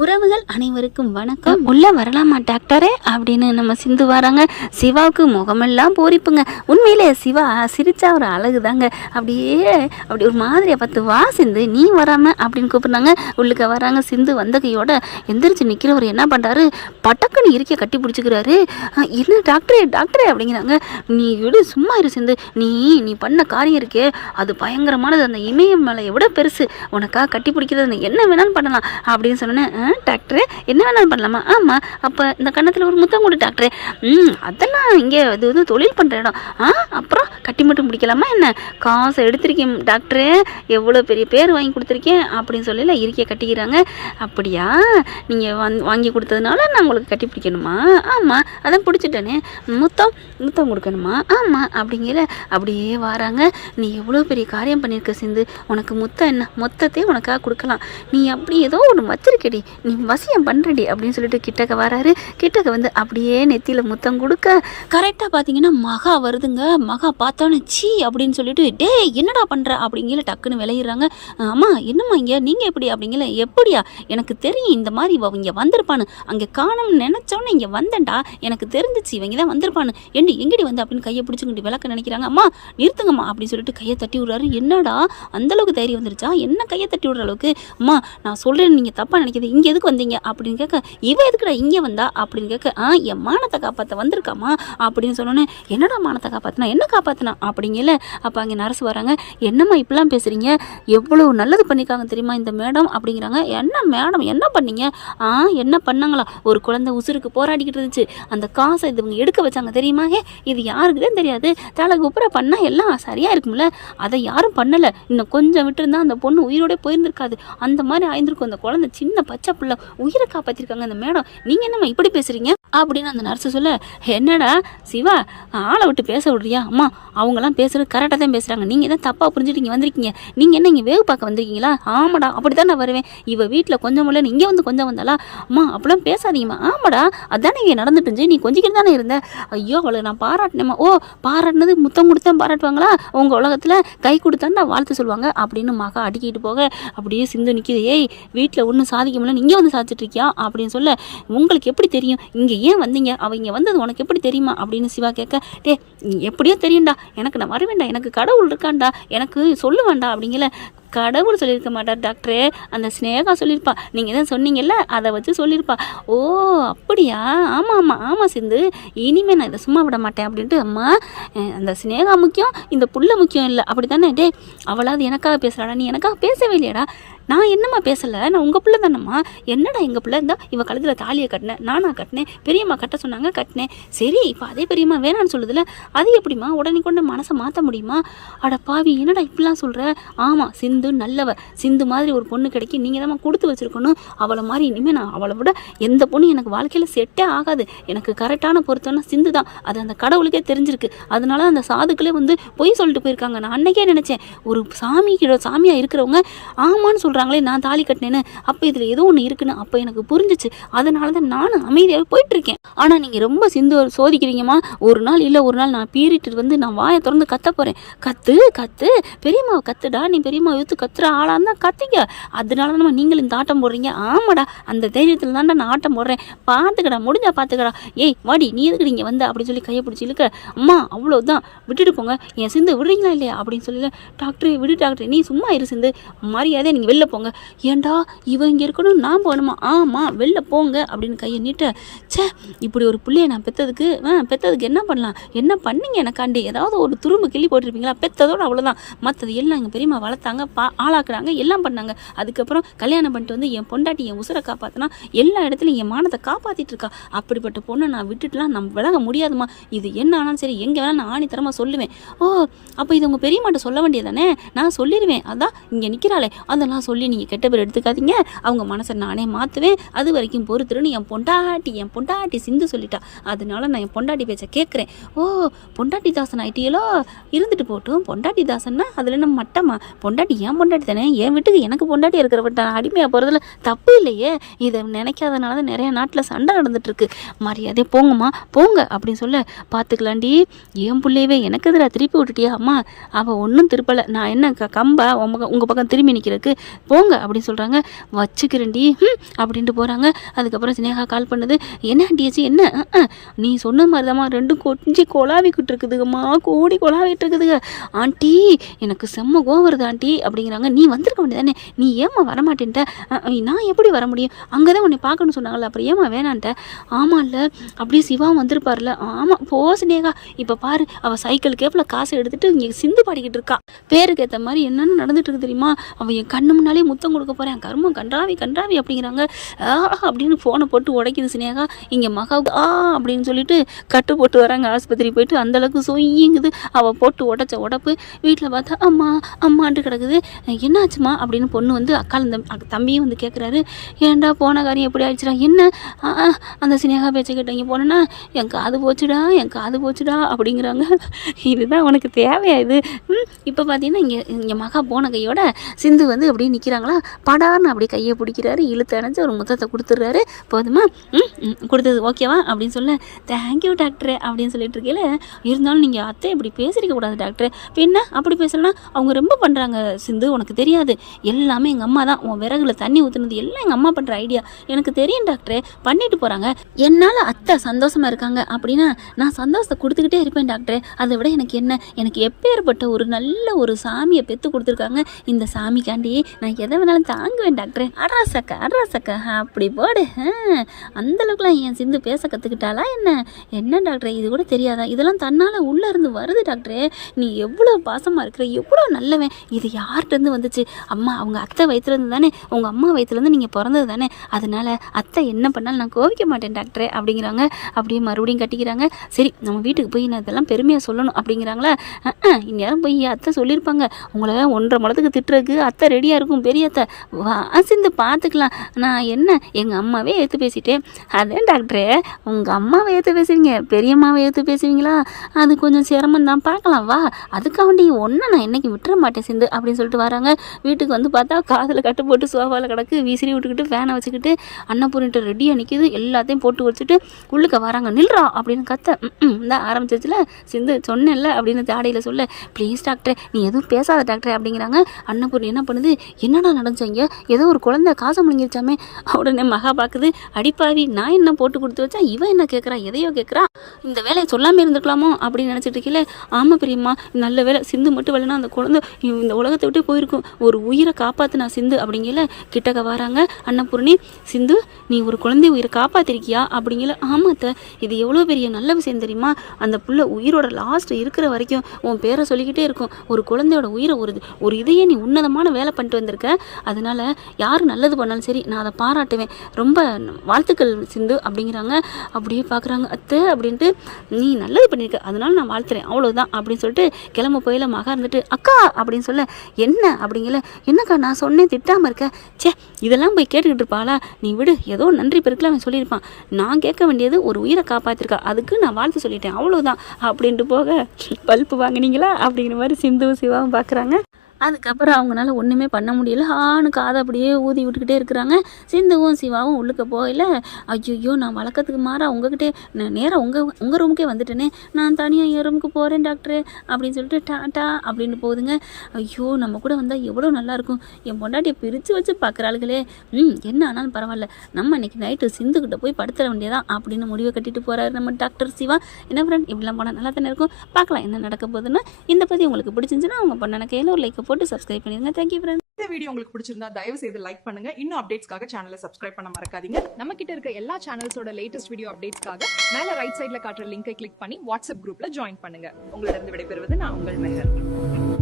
உறவுகள் அனைவருக்கும் வணக்கம். உள்ள வரலாமா டாக்டரே அப்படின்னு நம்ம சிந்து வராங்க. சிவாவுக்கு முகமெல்லாம் பூரிப்புங்க. உண்மையிலே சிவா சிரிச்சா ஒரு அழகு தாங்க. அப்படி ஒரு மாதிரியை பார்த்து வா சிந்து நீ வராம அப்படின்னு கூப்பிடுறாங்க. உள்ளுக்க வராங்க. சிந்து வந்த கையோட எந்திரிச்சு நிற்கிறவர் என்ன பண்ணுறாரு, பட்டக்குன்னு இருக்க கட்டி பிடிச்சிக்கிறாரு. என்ன டாக்டரே டாக்டரே அப்படிங்கிறாங்க. நீ விடு, சும்மா இரு சிந்து. நீ பண்ண காரியம் இருக்கே அது பயங்கரமானது. அந்த இமயம் மேலே எவ்வளோ பெருசு, உனக்காக கட்டி பிடிக்கிறது என்ன வேணாலும் பண்ணலாம் அப்படின்னு சொன்னேன். டாக்டரே என்ன வேணாலும் பண்ணலாமா? ஆமாம். அப்போ இந்த கன்னத்தில் ஒரு முத்தம் கொடு டாக்டரே. அதெல்லாம் இங்கே அது வந்து தொழில் பண்ணுற இடம். அப்புறம் கட்டி மட்டும் பிடிக்கலாமா என்ன? காசை எடுத்திருக்கேன் டாக்டரே, எவ்வளோ பெரிய பேர் வாங்கி கொடுத்துருக்கேன் அப்படின்னு சொல்லல இருக்கையை கட்டிக்கிறாங்க. அப்படியா, நீங்கள் வாங்கி கொடுத்ததுனால நான் உங்களுக்கு கட்டி பிடிக்கணுமா? ஆமாம், அதான் பிடிச்சிட்டேனே. முத்தம் கொடுக்கணுமா? ஆமாம் அப்படிங்கிற அப்படியே வராங்க. நீ எவ்வளோ பெரிய காரியம் பண்ணியிருக்க சிந்து, உனக்கு முத்தம் என்ன, மொத்தத்தையும் உனக்காக கொடுக்கலாம். நீ அப்படி ஏதோ ஒன்று வச்சிருக்கடி, நீ வசியம் பண்ணுறடி அப்படின்னு சொல்லிட்டு கிட்டக்க வராரு. கிட்டக்க வந்து அப்படியே நெத்தியில் முத்தம் கொடுக்க கரெக்டாக பார்த்தீங்கன்னா மகா வருதுங்க. மகா பார்த்தோன்னே சீ அப்படின்னு சொல்லிட்டு டே என்னடா பண்ணுற அப்படிங்கிற டக்குன்னு விளையிடுறாங்க. அம்மா என்னம்மா இங்கே நீங்கள் எப்படி அப்படிங்கிற. எப்படியா, எனக்கு தெரியும் இந்த மாதிரி இங்கே வந்திருப்பான்னு, அங்கே காணும்னு நினச்சோன்னே இங்கே வந்தேன்டா, எனக்கு தெரிஞ்சிச்சு இவங்க தான் வந்திருப்பான்னு. எங்கடி வந்து அப்படின்னு கையை பிடிச்சிக்கிட்டு விளக்க நினைக்கிறாங்க. அம்மா நிறுத்துங்கம்மா அப்படின்னு சொல்லிட்டு கையை தட்டி விடுறாரு. என்னடா அந்தளவுக்கு தைரியம் வந்துருச்சா என்ன கையை தட்டி விடுற அளவுக்கு? அம்மா நான் சொல்கிறேன், நீங்கள் தப்பாக நினைக்கிது, இங்கே எதுக்கு வந்தீங்க அப்படின்னு கேட்க, இவ எதுக்குடா இங்கே வந்தா அப்படின்னு கேட்க, என் மானத்தை காப்பாற்ற வந்திருக்காமா அப்படின்னு சொன்னோன்னே, என்னடா மானத்தை காப்பாற்றினா, என்ன காப்பாற்றினா அப்படிங்கல. அப்போ அங்கே நர்ஸ் வராங்க. என்னம்மா இப்படிலாம் பேசுகிறீங்க, எவ்வளோ நல்லது பண்ணியிருக்காங்க தெரியுமா இந்த மேடம் அப்படிங்கிறாங்க. என்ன மேடம் என்ன பண்ணீங்க? என்ன பண்ணாங்களா, ஒரு குழந்தை உசுருக்கு போராடிக்கிட்டு இருந்துச்சு, அந்த காசை இவங்க எடுக்க வச்சாங்க தெரியுமா? இது யாருக்குதான் தெரியாது, தலை குப்புற பண்ணால் எல்லாம் சரியாக இருக்கும்ல, அதை யாரும் பண்ணலை. இன்னும் கொஞ்சம் விட்டுருந்தா அந்த பொண்ணு உயிரோட போயிருந்திருக்காது, அந்த மாதிரி ஆயிருந்திருக்கும். அந்த குழந்தை சின்ன பச்சை பிள்ளை, உயிரை காப்பாற்றிருக்காங்க அந்த மேடம், நீங்கள் என்னம்மா இப்படி பேசுகிறீங்க அப்படின்னு அந்த நர்ஸு சொல்ல, என்னடா சிவா ஆளை விட்டு பேச விட்றியா? அம்மா அவங்களாம் பேசுகிறது கரெக்டாக தான் பேசுகிறாங்க, நீங்கள் தான் தப்பாக புரிஞ்சுட்டு இங்கே வந்திருக்கீங்க, நீங்கள் என்ன இங்கே வேவு பார்க்க வந்திருக்கீங்களா? ஆமாடா அப்படி தான் நான் வருவேன், இவள் வீட்டில் கொஞ்சம் இல்லை இங்கே வந்து கொஞ்சம் வந்தாளா? அம்மா அப்படிலாம் பேசாதீங்கம்மா. ஆமாடா அதானே இங்கே நடந்துட்டு நீ கொஞ்சிக்கிட்டு தானே இருந்தேன். ஐயோ அவளை நான் பாராட்டினேம்மா. ஓ பாராட்டினது முத்தம் கொடுத்தேன் பாராட்டுவாங்களா? உங்கள் உலகத்தில் கை கொடுத்தான்னு வாழ்த்து சொல்லுவாங்க அப்படின்னு மகா அடிக்கிட்டு போக அப்படியே சிந்து நிற்கிது. ஏய் வீட்டில் ஒன்றும் சாதிக்க முடியல, இங்கே வந்து சாதிச்சிட்டு இருக்கியா அப்படின்னு சொல்ல, உங்களுக்கு எப்படி தெரியும் இங்கே ஏன் வந்தீங்க, அவங்க வந்தது உனக்கு எப்படி தெரியுமா அப்படின்னு சிவா கேட்க, டே எப்படியோ தெரியும்டா, எனக்கு நான் வரவேண்டா, எனக்கு கடவுள் இருக்காண்டா, எனக்கு சொல்லுவேண்டா அப்படிங்கல. கடவுள் சொல்லியிருக்க மாட்டார் டாக்டரே, அந்த ஸ்னேகா சொல்லியிருப்பா, நீங்கள் தான் சொன்னீங்கல்ல அதை வச்சு சொல்லியிருப்பா. ஓ அப்படியா, ஆமாம் சிந்து, இனிமேல் நான் இதை சும்மா விட மாட்டேன் அப்படின்ட்டு. அம்மா அந்த ஸ்னேகா முக்கியம், இந்த புள்ள முக்கியம் இல்லை அப்படி தானே? டே அவளாவது எனக்காக பேசுகிறாடா, நீ எனக்காக பேசவே இல்லையாடா? நான் என்னம்மா பேசலை, நான் உங்கள் பிள்ளை தானம்மா. என்னடா எங்கள் பிள்ளை இருந்தால் இவன் கழுத்தில் தாலியை கட்டினேன், நானா கட்டினேன், பெரியம்மா கட்ட சொன்னாங்க கட்டினேன். சரி இப்போ அதே பெரியம்மா வேணான்னு சொல்லுதில்ல, அது எப்படிம்மா உடனே கொண்டு மனசை மாற்ற முடியுமா? அட பாவி என்னடா இப்படிலாம் சொல்கிற? ஆமாம் சிந்து நல்லவ, சிந்து மாதிரி ஒரு பொண்ணு கிடைக்கி நீங்கள் தான் கொடுத்து வச்சுருக்கணும். அவளை மாதிரி இனிமேல் நான் அவளை விட எந்த பொண்ணு எனக்கு வாழ்க்கையில் செட்டே ஆகாது, எனக்கு கரெக்டான பொறுத்தோன்னா சிந்து தான், அது அந்த கடவுளுக்கே தெரிஞ்சிருக்கு. அதனால அந்த சாதுக்களே வந்து பொய் சொல்லிட்டு போயிருக்காங்க. நான் அன்னைக்கே நினச்சேன், ஒரு சாமியாக இருக்கிறவங்க ஆமான்னு சொல்கிறாங்களே நான் தாலி கட்டினேன்னு, அப்போ இதில் ஏதோ ஒன்று இருக்குன்னு அப்போ எனக்கு புரிஞ்சிச்சு. அதனால தான் நானும் அமைதியாகவே போயிட்டுருக்கேன். ஆனால் நீங்கள் ரொம்ப சிந்து சோதிக்கிறீங்கம்மா. ஒரு நாள் இல்லை ஒரு நாள் நான் பீறிட்டு வந்து நான் வாயை திறந்து கத்த போகிறேன். கத்து பெரியம்மாவை கத்துடா, நீ பெரியம்மா யூத்து கத்துற ஆளாக இருந்தால் கத்திங்க. அதனால தான் நீங்கள் இந்த ஆட்டம் போடுறீங்க. ஆமாடா அந்த தைரியத்தில் தான்டா நான் ஆட்டம் போடுறேன், பார்த்துக்கடா முடிஞ்சா பார்த்துக்கடா. ஏய் வாடி நீ எதுக்கு நீங்கள் வந்து அப்படின்னு சொல்லி கையை பிடிச்சி இழுக்க, அம்மா அவ்வளோதான் விட்டுட்டு போங்க, என் சிந்து விடுறீங்களா இல்லையா அப்படின்னு சொல்லல. டாக்டரே விடு டாக்டரே, நீ சும்மா இரு சிந்து, மரியாதை நீங்கள் வெளில போங்க. ஏண்டா இவன் இங்கே இருக்கணும் நான் போகணுமா? ஆமாம் வெளில போங்க அப்படின்னு கையை நீட்ட. சே இப்படி ஒரு பிள்ளைய நான் பெற்றதுக்கு என்ன பண்ணலாம், என்ன பண்ணிங்க எனக்காண்டி? ஏதாவது ஒரு துரும்பு கிள்ளி போட்டிருப்பீங்களா? பெற்றதோடு அவ்வளோதான், மற்றது எல்லாம் எங்கள் பெரியம்மா வளர்த்தாங்க, ஆளாக்குறாங்க, எல்லாம் பண்ணாங்க. அதுக்கப்புறம் கல்யாணம் பண்ணிட்டு வந்து என் பொண்டாட்டி என் உசுரை காப்பாற்றினா, எல்லா இடத்துலையும் என் மானத்தை காப்பாற்றிட்டு இருக்கா. அப்படிப்பட்ட பொண்ணை நான் விட்டுட்டுலாம் நம்ம விலக முடியாதுமா. இது என்ன ஆனாலும் சரி எங்கே வேணால் நான் ஆணித்தரமாக சொல்லுவேன். ஓ அப்போ இது உங்கள் பெரியம்மாட்ட சொல்ல வேண்டியதானே? நான் சொல்லிடுவேன், அதான் இங்கே நிற்கிறாளே அதெல்லாம் சொல்லி நீங்கள் கெட்ட பேர் எடுத்துக்காதீங்க, அவங்க மனசை நானே மாற்றுவேன், அது வரைக்கும் பொறுத்துருன்னு என் பொண்டாட்டி சிந்து சொல்லிட்டா. அதனால நான் என் பொண்டாட்டி பேச்சை கேட்குறேன். ஓ பொண்டாட்டி தாசன் ஆகிட்டீங்களோ, இருந்துட்டு போட்டும், பொண்டாட்டி தாசன்னா அதில் என்ன மட்டமா? பொண்டாட்டி ஏன் பொண்டாட்டி தானே, என் வீட்டுக்கு எனக்கு பொண்டாட்டி இருக்கிற அடிமையாக போகிறதுல தப்பு இல்லையே. இதை நினைக்காதனால தான் நிறைய நாட்டில் சண்டை நடந்துட்டுருக்கு. மரியாதை போங்கம்மா போங்க அப்படின்னு சொல்ல, பார்த்துக்கலாண்டி என் பிள்ளையவே எனக்கு எதிராக திருப்பி விட்டுட்டியா? அம்மா அவள் ஒன்றும் திருப்பலை, நான் என்ன கம்பா உங்கள் பக்கம் திரும்பி நிற்கிறதுக்கு? போங்க அப்படின்னு சொல்கிறாங்க. வச்சுக்கிறேன்டி அப்படின்ட்டு போகிறாங்க. அதுக்கப்புறம் சினேகா கால் பண்ணுது. என்ன ஆண்டியாச்சு என்ன? நீ சொன்ன மாதிரி தாம்மா ரெண்டும் கொஞ்சம் கொலாவிக்கிட்டு இருக்குதுங்கம்மா, கோடி கொலாவிட்டு இருக்குதுங்க ஆண்டி. எனக்கு செம்ம கோவம் வருது ஆண்டி அப்படிங்கிறாங்க. நீ வந்திருக்க வேண்டியதானே, நீ ஏம்மா வரமாட்டேன்ட்ட? நான் எப்படி வர முடியும், அங்கே தான் உன்னை பார்க்கணும்னு சொன்னாங்கல்ல, அப்புறம் ஏம்மா வேணான்ட்ட? ஆமாம் இல்லை அப்படியே சிவா வந்திருப்பார்ல. ஆமாம் போ சினேகா, இப்போ பாரு அவள் சைக்கிள் கேப்பில் காசை எடுத்துகிட்டு இங்கே சிந்து பாடிக்கிட்டு இருக்கா. பேருக்கு ஏற்ற மாதிரி என்னென்னு நடந்துட்டு இருக்கு தெரியுமா? அவன் என் கண்ணு முன்னாலே முத்தம் கொடுக்க போகிறேன், கர்மம் கன்றாவி கன்றாவி அப்படிங்கிறாங்க. அப்படின்னு ஃபோனை போட்டு உடைக்குது சினேகா. இங்கே மகாவுக்கு அப்படின்னு சொல்லிட்டு கட்டு போட்டு வராங்க. ஆஸ்பத்திரி போயிட்டு அந்தளவுக்கு சொய்யுங்குது. அவள் போட்டு உடச்ச உடப்பு. வீட்டில் பார்த்தா அம்மா அம்மான்ட்டு கிடக்குது. என்னாச்சுமா அப்படின்னு பொண்ணு வந்து தம்பியும் வந்து கேட்குறாரு. ஏன்டா போன காரியம் எப்படி ஆயிடுச்சுடா? என்ன அந்த சினேகா பேச்சை கேட்ட இங்கே போனேன்னா என் காது போச்சுடா என் காது போச்சுடா அப்படிங்கிறாங்க. இதுதான் உனக்கு தேவையா இது? இப்போ பார்த்தீங்கன்னா இங்கே மகா போன கையோட சிந்து வந்து அப்படியே நிற்கிறாங்களா. படார்னு அப்படியே கையை பிடிக்கிறாரு, இழுத்து அணைஞ்சு ஒரு முத்தத்தை கொடுத்துட்றாரு. போதுமா? கொடுத்தது ஓகேவா அப்படின்னு சொல்ல. தேங்க்யூ டாக்டரே அப்படின்னு சொல்லிட்டு இருக்கல. இருந்தாலும் நீங்கள் அத்தை இப்படி பேசிருக்க கூடாது டாக்டர். பின்ன அப்படி பேசலன்னா அவங்க ரொம்ப பண்ணுறாங்க சிந்து, உனக்கு தெரியாது. எல்லாமே எங்கள் அம்மா தான். உன் விறகுல தண்ணி ஊற்றுனது எல்லாம் எங்கள் அம்மா பண்ணுற ஐடியா. எனக்கு தெரியும் டாக்டரே, பண்ணிட்டு போகிறாங்க. என்னால் அத்தை சந்தோஷமாக இருக்காங்க அப்படின்னா நான் சந்தோஷத்தை கொடுத்துக்கிட்டே இருப்பேன் டாக்டரே. அதை விட எனக்கு என்ன, எனக்கு எப்பேற்பட்ட ஒரு நல்ல ஒரு சாமியை பெற்று கொடுத்துருக்காங்க. இந்த சாமிக்காண்டி நான் எதை வேணாலும் தாங்குவேன் டாக்டரே. அட்ராசக்கா அப்படி போடு. அந்தளவுக்குலாம் என் சிந்து பேச கற்றுக்கிட்டாலா என்ன டாக்டரே? இது கூட தெரியாதா? இதெல்லாம் தன்னால் உள்ளே இருந்து வருது டாக்டரே. நீ எவ்வளோ பாசமாக இருக்கிற, எவ்வளோ நல்லவன். இது யார்கிட்டருந்து வந்துச்சு? அம்மா அவங்க அத்தை வயிற்றுலேருந்து தானே, உங்கள் அம்மா வயிற்றுலேருந்து நீங்கள் பிறந்தது தானே. அதனால் அத்தை என்ன பண்ணாலும் நான் கோவிக்க மாட்டேன் டாக்டரே அப்படிங்கிறாங்க. அப்படியே மறுபடியும் கட்டிக்கிறாங்க. சரி நம்ம வீட்டுக்கு போய் நான் இதெல்லாம் பெருமையாக சொல்லணும் அப்படிங்கிறாங்களா. இந்நேரம் போய் அத்தை சொல்லியிருப்பாங்க, உங்களை 1.5 முழத்துக்கு திட்டுறதுக்கு அத்தை ரெடியாக இருக்கும் பெரிய அத்தை, வாசிந்து பார்த்துக்கலாம். நான் என்ன எங்கள் அம்மாவே ஏற்று பேசிட்டேன். அதே டாக்டரே உங்கள் அம்மாவை ஏற்று பேசுவீங்க, பெரியம்மாவை ஏற்று பேசுவீங்களா? அது கொஞ்சம் சிரமம் தான், பார்க்கலாம் வா. அதுக்காண்டி ஒன்றை நான் என்றைக்கு விட்டுற மாட்டேன் சிந்து அப்படின்னு சொல்லிட்டு வராங்க. வீட்டுக்கு வந்து பார்த்தா காதில் கட்டு போட்டு சோஃபாவில் கிடக்கு, விசிறி விட்டுக்கிட்டு ஃபேனை வச்சுக்கிட்டு அன்னபூர்ணிட்ட ரெடியாக நிற்கிது. எல்லாத்தையும் போட்டு வச்சுட்டு உள்ளுக்க வராங்க. நில்றா அப்படின்னு கத்த. தான் ஆரம்பிச்சிச்சுல சிந்து, சொன்னேன்ல அப்படின்னு தாடையில் சொல்ல. ப்ளீஸ் டாக்டர் நீ எதுவும் பேசாத டாக்டர் அப்படிங்கிறாங்க. அன்னபூர்ணி என்ன பண்ணுது, என்னடா நடந்துச்சீங்க? ஏதோ ஒரு குழந்தை காசை முழுங்கிருச்சாமே. உடனே மகா பார்க்குது. அடிப்பாவி, நான் என்ன போட்டு கொடுத்து வச்சா இவன் என்ன கேட்குறா, எதையோ கேட்குறா. இந்த வேலையை சொல்லாமல் இருந்துக்கலாமோ அப்படின்னு நினச்சிட்டு இருக்கல. ஆமாம் பெரியம்மா, நல்ல வேலை சிந்து மட்டும் வரலன்னா அந்த குழந்தை இந்த உலகத்தை விட்டு போயிருக்கும். ஒரு உயிரை காப்பாற்றினா சிந்து அப்படிங்கல. கிட்டக்க வராங்க அன்னபூர்ணி. சிந்து நீ ஒரு குழந்தை உயிரை காப்பாற்றிருக்கியா அப்படிங்கல. ஆமாத்த, இது எவ்வளோ பெரிய நல்ல விஷயம் தெரியுமா? அந்த புள்ள உயிரோட லாஸ்ட் இருக்கிற வரைக்கும் உன் பேரை சொல்லிக்கிட்டே இருக்கும். ஒரு குழந்தையோட உயிரை ஒரு இதையே நீ உன்னதமான வேலை பண்ணிட்டு வந்திருக்க. அதனால யார் நல்லது பண்ணாலும் சரி நான் அதை பாராட்டுவேன். ரொம்ப வாழ்த்துக்கள் சிந்து அப்படிங்கிறாங்க. அப்படியே பார்க்குறாங்க. அத்தை அப்படின்ட்டு, நீ நல்லது பண்ணியிருக்க அதனால நான் வாழ்த்துறேன் அவ்வளோதான் அப்படின்னு சொல்லிட்டு கிளம்ப போயில. மகா இருந்துட்டு அக்கா அப்படின்னு சொல்ல. என்ன அப்படிங்கல. என்னக்கா நான் சொன்னேன் திட்டாமல் இருக்க. இதெல்லாம் போய் கேட்டுக்கிட்டு இருப்பாளா? நீ விடு, ஏதோ நன்றி பெருக்கில் அவன் சொல்லியிருப்பான். நான் கேட்க வேண்டியது ஒரு உயிரை காப்பாற்றிருக்கா, அதுக்கு நான் வாழ்த்து சொல்லிட்டேன் அவ்வளோதான் அப்படின்ட்டு போக. பல்ப்பு வாங்கினீங்களா அப்படிங்கிற மாதிரி சிந்துவும் சிவாவும் பார்க்குறாங்க. அதுக்கப்புறம் அவங்களால ஒன்றுமே பண்ண முடியல. காதை அப்படியே ஊதி விட்டுக்கிட்டே இருக்கிறாங்க. சிந்துவும் சிவாவும் உள்ளுக்க போகல. ஐயோ நான் வழக்கத்துக்கு மாறா உங்ககிட்டே நான் நேராக உங்கள் ரூமுக்கே வந்துட்டேனே, நான் தனியாக என் ரூமுக்கு போகிறேன் டாக்டரு அப்படின்னு சொல்லிட்டு டாட்டா அப்படின்னு போகுதுங்க. ஐயோ நம்ம கூட வந்தால் எவ்வளோ நல்லாயிருக்கும். என் பொண்டாட்டியை பிரித்து வச்சு பார்க்குறாளுகளே. என்ன ஆனாலும் பரவாயில்ல, நம்ம இன்னைக்கு நைட்டு சிந்துக்கிட்ட போய் படுத்துற வேண்டியதான் அப்படின்னு முடிவை கட்டிட்டு போகிறாரு நம்ம டாக்டர் சிவா. என்ன ஃப்ரெண்ட், இப்படிலாம் போனால் நல்லா தானே இருக்கும். பார்க்கலாம் என்ன நடக்க போகுதுன்னு. இந்த பற்றி உங்களுக்கு பிடிச்சிருந்துச்சுன்னா அவங்க பண்ண கையில் ஒரு லைக் போட்டு சப்ஸ்கிரைப் பண்ணிருங்க. Thank you friends. இந்த வீடியோ உங்களுக்கு பிடிச்சிருந்தா தயவு செய்து லைக் பண்ணுங்க. இன்னும் அப்டேட்ஸ்க்காக சேனலை சப்ஸ்கிரைப் பண்ண மறக்காதீங்க. நம்ம கிட்ட இருக்க எல்லா சேனல்ஸோட லேட்டஸ்ட் வீடியோ அப்டேட்ஸ்க்காக மேல ரைட் சைடுல காட்டுற லிங்கை கிளிக் பண்ணி வாட்ஸ்அப் குரூப்ல ஜாயின் பண்ணுங்க. உங்களிடம் விடைபெறுவது நான் உங்கள் மெஹர்.